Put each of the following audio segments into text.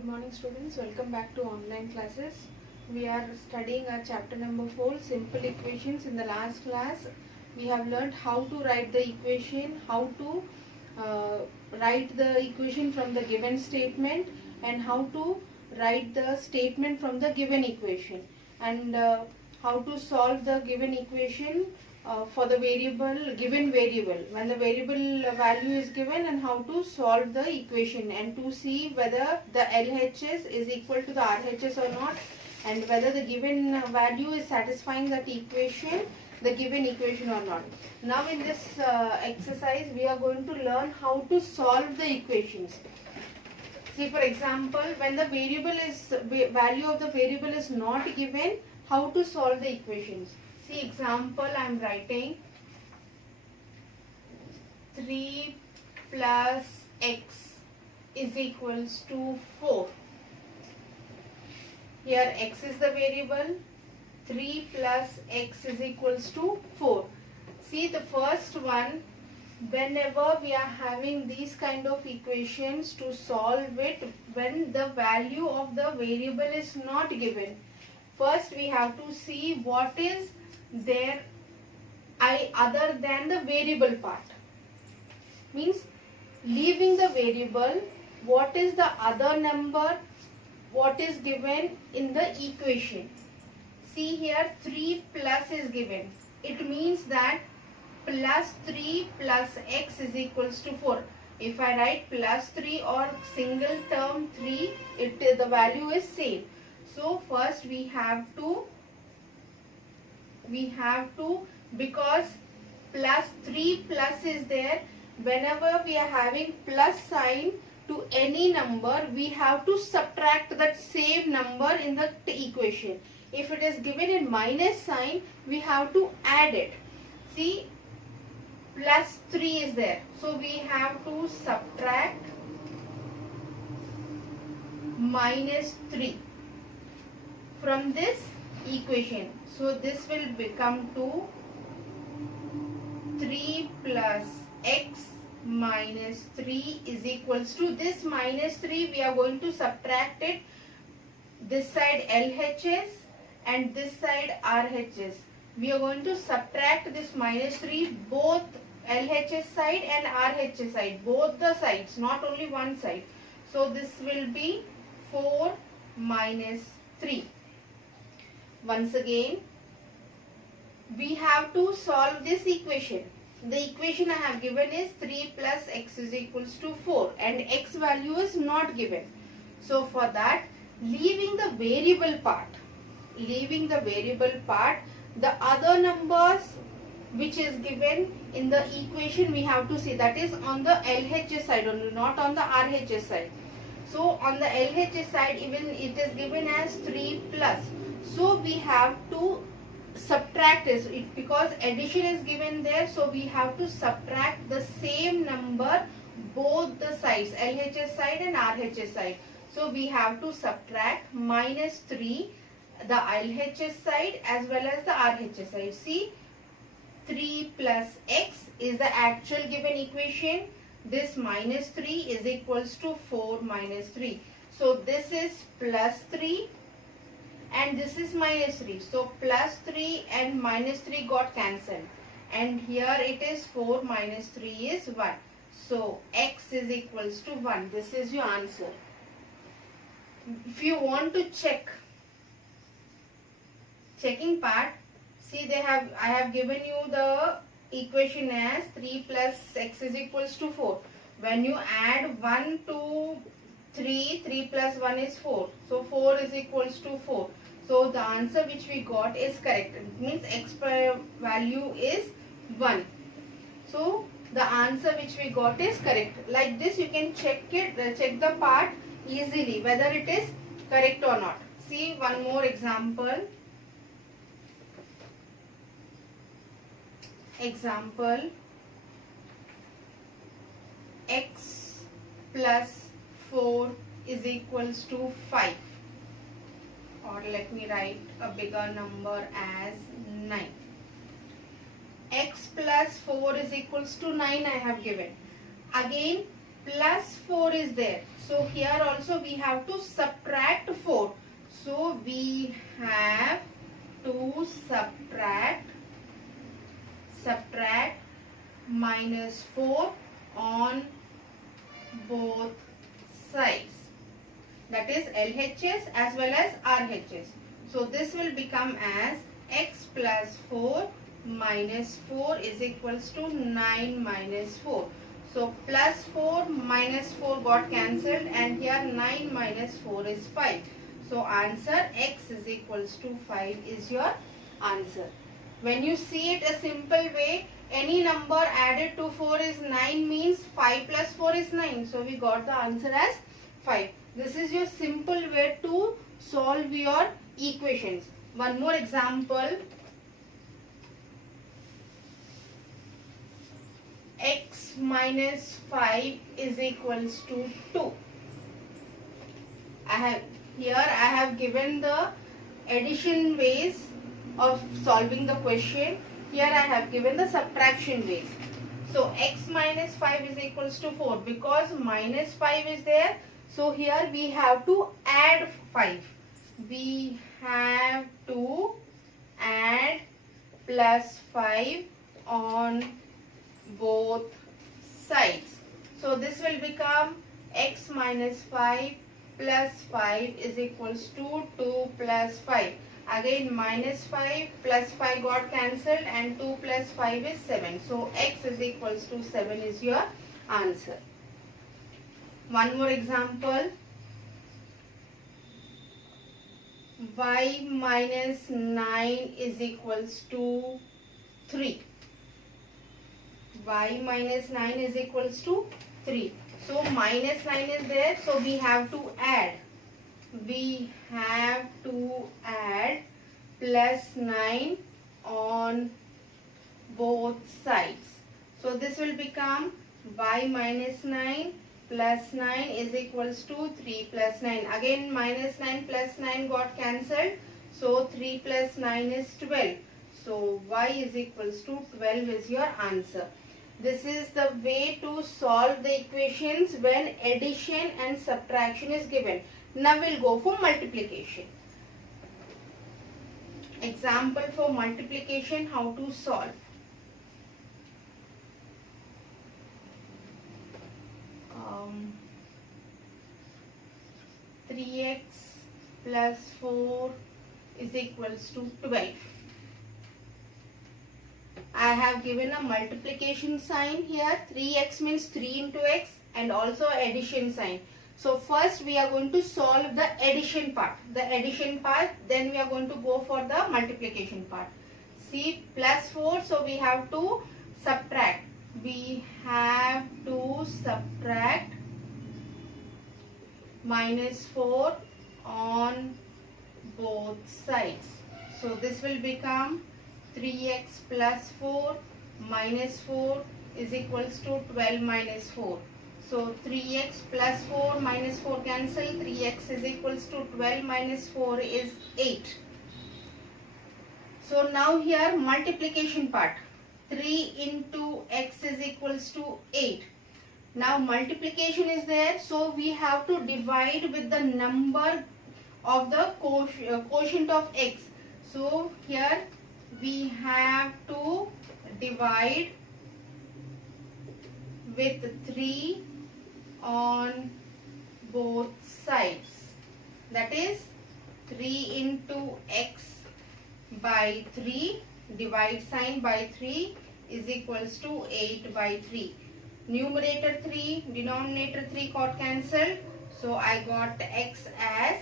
Good morning students, welcome back to online classes. We are studying our chapter number 4, simple equations. In the last class we have learned how to write the equation, how to write the equation from the given statement, and how to write the statement from the given equation, and how to solve the given equation for the given variable when the variable value is given, and how to solve the equation and to see whether the LHS is equal to the RHS or not, and whether the given value is satisfying that equation, the given equation or not. Now in this exercise we are going to learn how to solve the equations. See, for example, when the value of the variable is not given, how to solve the equations. See, example, I am writing 3 plus x is equals to 4. Here x is the variable, 3 plus x is equals to 4. See, the first one, whenever we are having these kind of equations, to solve it when the value of the variable is not given, first we have to see what is there other than the variable part. Means leaving the variable, what is the other number what is given in the equation. See here, 3 plus is given. It means that plus 3 plus x is equals to 4. If I write plus 3 or single term 3, the value is same. So first we have to, because plus 3 plus is there, whenever we are having plus sign to any number, we have to subtract that same number in the equation. If it is given in minus sign, we have to add it. See, plus 3 is there, so we have to subtract minus 3 from this equation. So this will become to 3 plus x minus 3 is equals to, this minus 3 we are going to subtract it, this side LHS and this side RHS. We are going to subtract this minus 3 both LHS side and RHS side, both the sides, not only one side. So this will be 4 minus 3. Once again, we have to solve this equation. The equation I have given is 3 plus x is equals to 4 and x value is not given. So for that, leaving the variable part, the other numbers which is given in the equation we have to see, that is on the LHS side only, not on the RHS side. So on the LHS side, even it is given as 3 plus. So we have to subtract it because addition is given there. So we have to subtract the same number both the sides, LHS side and RHS side. So we have to subtract minus 3, the LHS side as well as the RHS side. See, 3 plus x is the actual given equation. This minus 3 is equals to 4 minus 3. So this is plus 3 and this is minus 3. So plus 3 and minus 3 got cancelled. And here it is 4 minus 3 is 1. So x is equals to 1. This is your answer. If you want to checking part, see I have given you the equation as 3 plus x is equals to 4. When you add 1 to 3, 3 plus 1 is 4. So 4 is equals to 4. So the answer which we got is correct. It means x value is 1. So the answer which we got is correct. Like this you can check the part easily whether it is correct or not. See one more example. Example, x plus 4 is equals to 5, or let me write a bigger number as 9. X plus 4 is equals to 9 I have given. Again plus 4 is there. So here also we have to subtract 4. So we have to subtract minus 4 on both sides. That is LHS as well as RHS. So this will become as x plus 4 minus 4 is equals to 9 minus 4. So plus 4 minus 4 got cancelled, and here 9 minus 4 is 5. So answer x is equals to 5 is your answer. When you see it a simple way, any number added to 4 is 9 means 5 plus 4 is 9. So we got the answer as 5. This is your simple way to solve your equations. One more example. X minus 5 is equals to 2. I have given the addition ways of solving the question. Here I have given the subtraction ways. So x minus 5 is equals to 4. Because minus 5 is there, so here we have to add 5. We have to add plus 5 on both sides. So this will become x minus 5 plus 5 is equals to 2 plus 5. Again minus 5 plus 5 got cancelled, and 2 plus 5 is 7. So x is equals to 7 is your answer. One more example. Y minus 9 is equals to 3. Y minus 9 is equals to 3. So minus 9 is there, so we have to add. We have to add plus 9 on both sides. So this will become y minus 9 plus 9 is equals to 3 plus 9. Again minus 9 plus 9 got cancelled. So 3 plus 9 is 12. So y is equals to 12 is your answer. This is the way to solve the equations when addition and subtraction is given. Now we'll go for multiplication. Example for multiplication, how to solve. Um, 3x plus 4 is equals to 12. I have given a multiplication sign here. 3x means 3 into x, and also addition sign. So first we are going to solve the addition part. Then we are going to go for the multiplication part. See, plus 4, so we have to subtract. We have to subtract minus 4 on both sides. So this will become 3x plus 4 minus 4 is equals to 12 minus 4. So 3x plus 4 minus 4 cancel. 3x is equals to 12 minus 4 is 8. So now here multiplication part. 3 into x is equals to 8. Now multiplication is there, so we have to divide with the number of the quotient of x. So here we have to divide with 3 on both sides. That is 3 into x by 3, divide sign by 3 is equals to 8 by 3. Numerator 3, denominator 3 got cancelled. So I got x as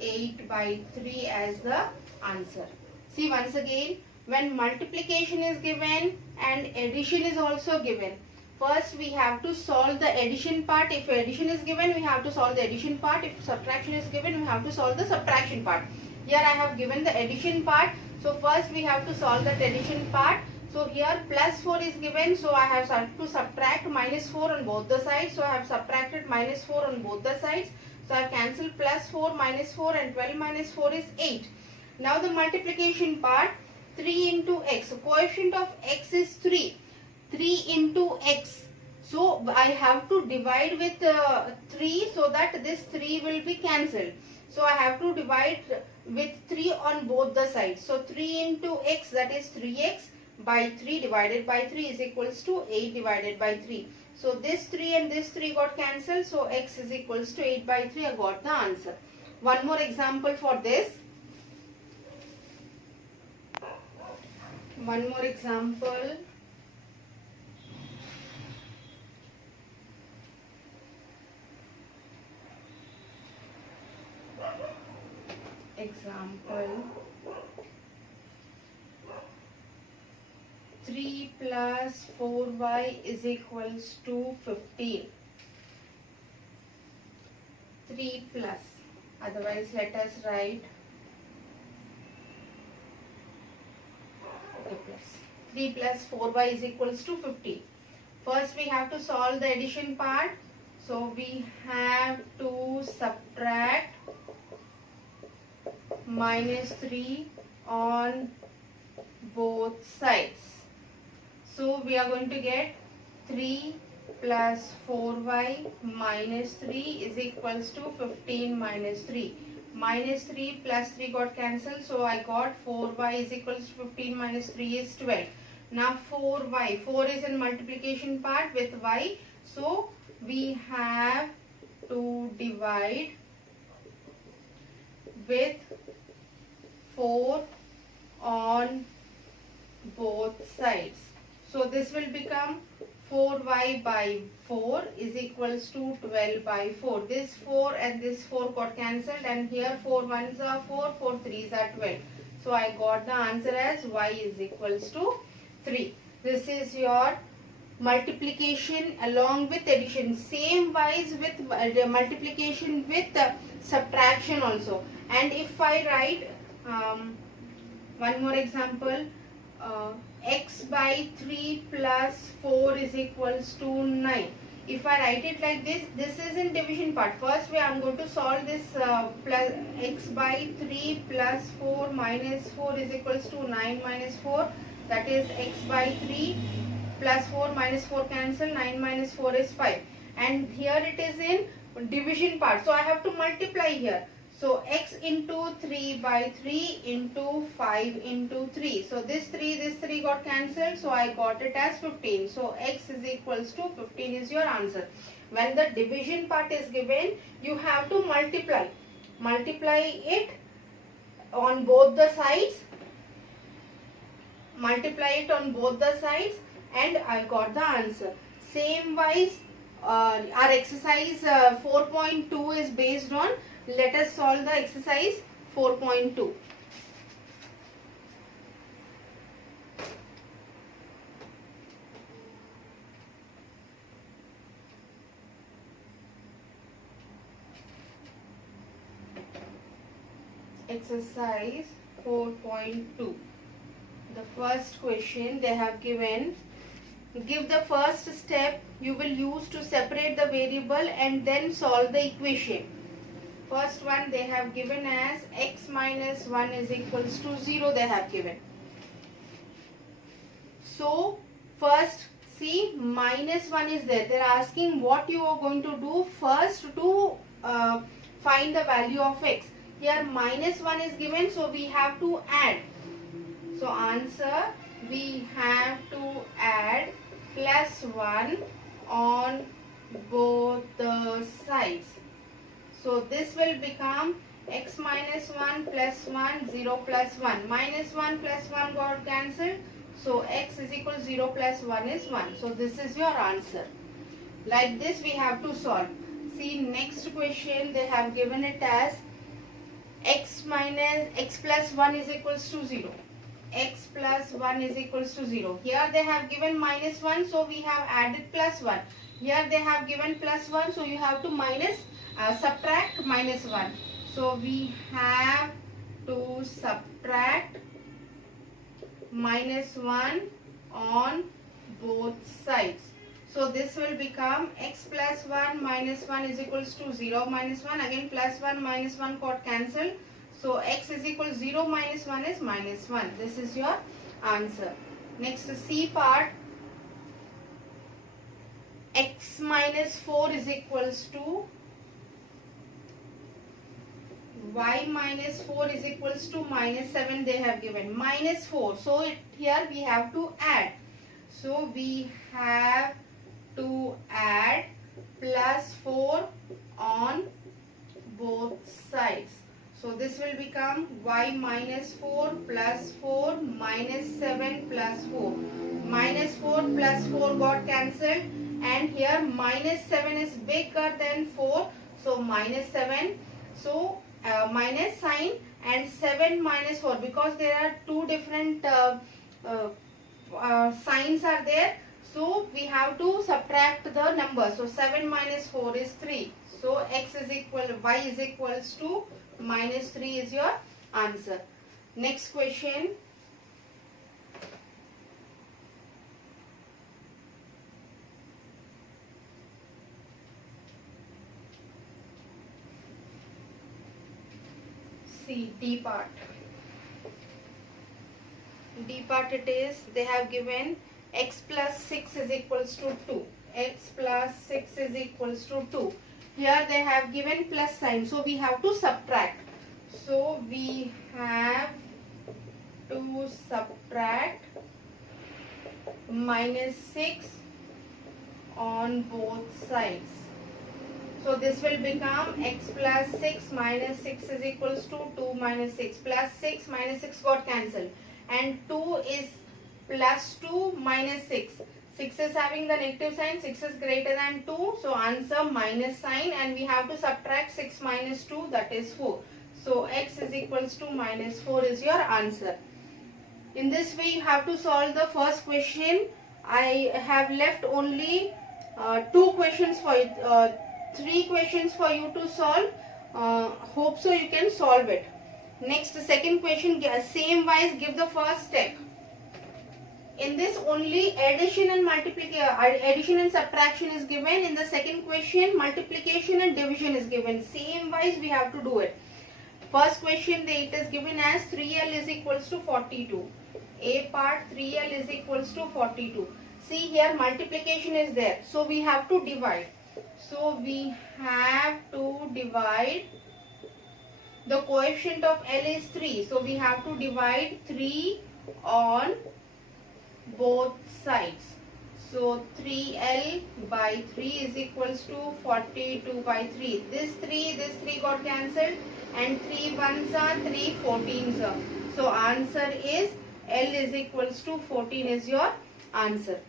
8 by 3 as the answer. See once again, when multiplication is given and addition is also given, first we have to solve the addition part. If addition is given, we have to solve the addition part. If subtraction is given, we have to solve the subtraction part. Here I have given the addition part. So first we have to solve that addition part. So here plus 4 is given. So I have to subtract minus 4 on both the sides. So I have subtracted minus 4 on both the sides. So I have cancelled plus 4 minus 4, and 12 minus 4 is 8. Now the multiplication part, 3 into x. So coefficient of x is 3. 3 into x. So I have to divide with 3 so that this 3 will be cancelled. So I have to divide with 3 on both the sides. So 3 into x, that is 3x by 3 divided by 3 is equals to 8 divided by 3. So this 3 and this 3 got cancelled. So x is equals to 8 by 3. I got the answer. One more example for this. One more example. Example 3 plus 4y is equals to 15. 3 plus, otherwise let us write plus 3 plus 4y is equals to 50. First we have to solve the addition part. So we have to subtract minus 3 on both sides. So we are going to get 3 plus 4y minus 3 is equals to 15 minus 3. Minus 3 plus 3 got cancelled. So I got 4y is equals to 15 minus 3 is 12. Now 4y. 4 is in multiplication part with y. So we have to divide with 4 on both sides. So this will become 4y by 4 is equals to 12 by 4. This 4 and this 4 got cancelled, and here 4 1s are 4, 4 3s are 12. So I got the answer as y is equals to 3. This is your multiplication along with addition. Same wise with multiplication with subtraction also. And if I write one more example, x by 3 plus 4 is equals to 9. If I write it like this, this is in division part. First way I am going to solve this plus x by 3 plus 4 minus 4 is equals to 9 minus 4. That is x by 3 plus 4 minus 4 cancel, 9 minus 4 is 5. And here it is in division part. So I have to multiply here. So x into 3 by 3 into 5 into 3. So this 3 got cancelled. So I got it as 15. So x is equals to 15 is your answer. When the division part is given, you have to multiply. Multiply it on both the sides. Multiply it on both the sides, and I got the answer. Same wise, our exercise 4.2 is based on. Let us solve the exercise 4.2. Exercise 4.2. The first question they have given, give the first step you will use to separate the variable and then solve the equation. First one they have given as x minus 1 is equals to 0 they have given. So first see, minus 1 is there. They are asking what you are going to do first to find the value of x. Here minus 1 is given, so we have to add. So answer, we have to add plus 1 on both the sides. So this will become x minus 1 plus 1, 0 plus 1. Minus 1 plus 1 got cancelled. So x is equal to 0 plus 1 is 1. So this is your answer. Like this we have to solve. See, next question they have given it as x plus 1 is equals to 0. X plus 1 is equals to 0. Here they have given minus 1, so we have added plus 1. Here they have given plus 1, so you have to subtract minus 1. So we have to subtract minus 1 on both sides. So this will become x plus 1 minus 1 is equals to 0 minus 1. Again plus 1 minus 1 got cancelled. So x is equal to 0 minus 1 is minus 1. This is your answer. Next C part. x minus 4 is equals to y minus 4 is equals to minus 7 they have given. Minus 4. So here we have to add. So we have to add plus 4 on both sides. So this will become y minus 4 plus 4 minus 7 plus 4. Minus 4 plus 4 got cancelled, and here minus 7 is bigger than 4. So minus 7. So minus sign and 7 minus 4, because there are two different signs are there. So we have to subtract the number. So 7 minus 4 is 3. So y is equals to minus 3 is your answer. Next question. See D part. D part it is, they have given x plus 6 is equals to 2. X plus 6 is equals to 2. Here they have given plus sign. So we have to subtract. So we have to subtract minus 6 on both sides. So this will become x plus 6 minus 6 is equals to 2 minus 6. Plus 6 minus 6 got cancelled. And 2 is plus 2 minus 6. 6 is having the negative sign. 6 is greater than 2. So answer minus sign, and we have to subtract 6 minus 2, that is 4. So x is equals to minus 4 is your answer. In this way you have to solve the first question. I have left only 2 questions for it. 3 questions for you to solve. Hope so you can solve it. Next, second question, same wise give the first step. In this only addition and addition and subtraction is given. In the second question, multiplication and division is given. Same wise we have to do it. First question it is given as 3L is equals to 42. A part 3L is equals to 42. See here multiplication is there. So we have to divide. So we have to divide. The coefficient of L is 3. So we have to divide 3 on both sides. So 3L by 3 is equals to 42 by 3. This 3 got cancelled, and 3 ones are 3 14s are. So answer is L is equals to 14 is your answer.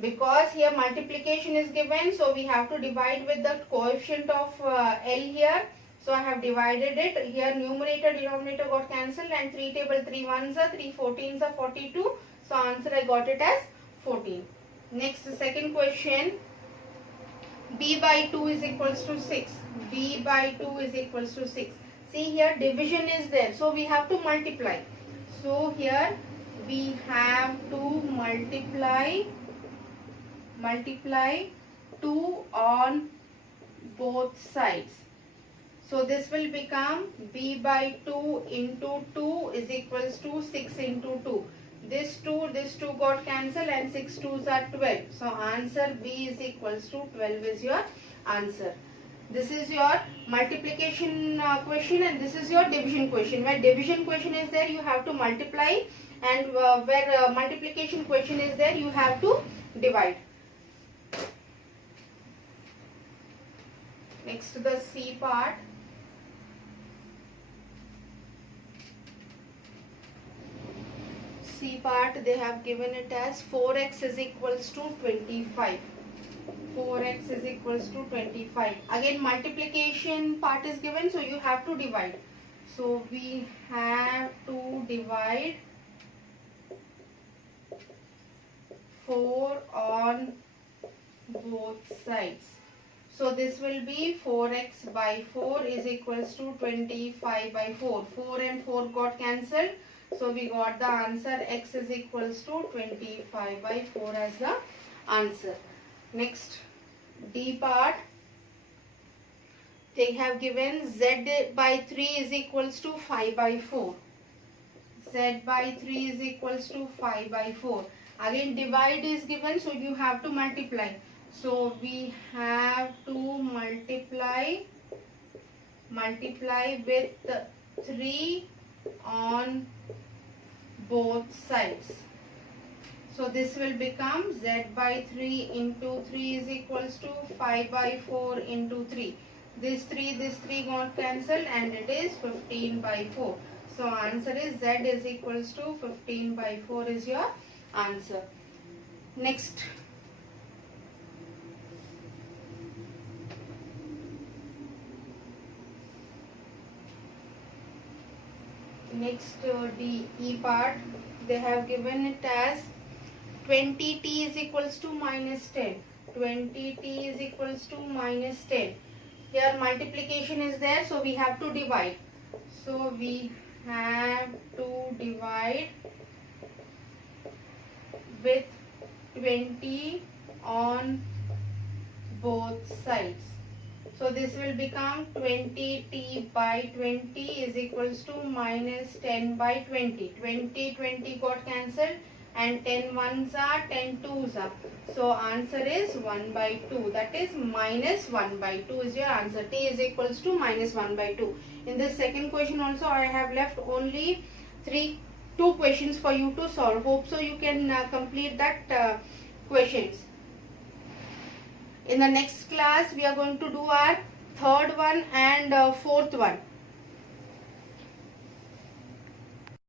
Because here multiplication is given, so we have to divide with the coefficient of L here. So I have divided it. Here numerator denominator got cancelled, and 3 table 3 ones are 3 14s are 42. So answer I got it as 14. Next, second question. B by 2 is equals to 6. B by 2 is equals to 6. See here division is there. So we have to multiply. So here we have to multiply 2 on both sides. So this will become B by 2 into 2 is equals to 6 into 2. This 2 got cancelled, and 6 2s are 12. So answer B is equals to 12 is your answer. This is your multiplication question, and this is your division question. Where division question is there, you have to multiply, and where multiplication question is there, you have to divide. Next, the C part. C part, they have given it as 4x is equals to 25. 4x is equals to 25. Again multiplication part is given, so you have to divide. So we have to divide 4 on both sides. So this will be 4x by 4 is equals to 25 by 4. 4 and 4 got cancelled. So we got the answer x is equals to 25 by 4 as the answer. Next, D part. They have given z by 3 is equals to 5 by 4. Z by 3 is equals to 5 by 4. Again divide is given, so you have to multiply. So we have to multiply with 3 on both sides. So this will become z by 3 into 3 is equals to 5 by 4 into 3. This 3 got cancelled and it is 15 by 4. So answer is z is equals to 15 by 4 is your answer. Next. The E part, they have given it as 20t is equals to minus 10. 20t is equals to minus 10. Here multiplication is there, so we have to divide. So we have to divide with 20 on both sides. So this will become 20t by 20 is equals to minus 10 by 20. 20 got cancelled and 10 ones are 10 twos are. So answer is 1 by 2. That is minus 1 by 2 is your answer. T is equals to minus 1 by 2. In this second question also I have left only 2 questions for you to solve. Hope so you can complete that questions. In the next class we are going to do our third one and fourth one.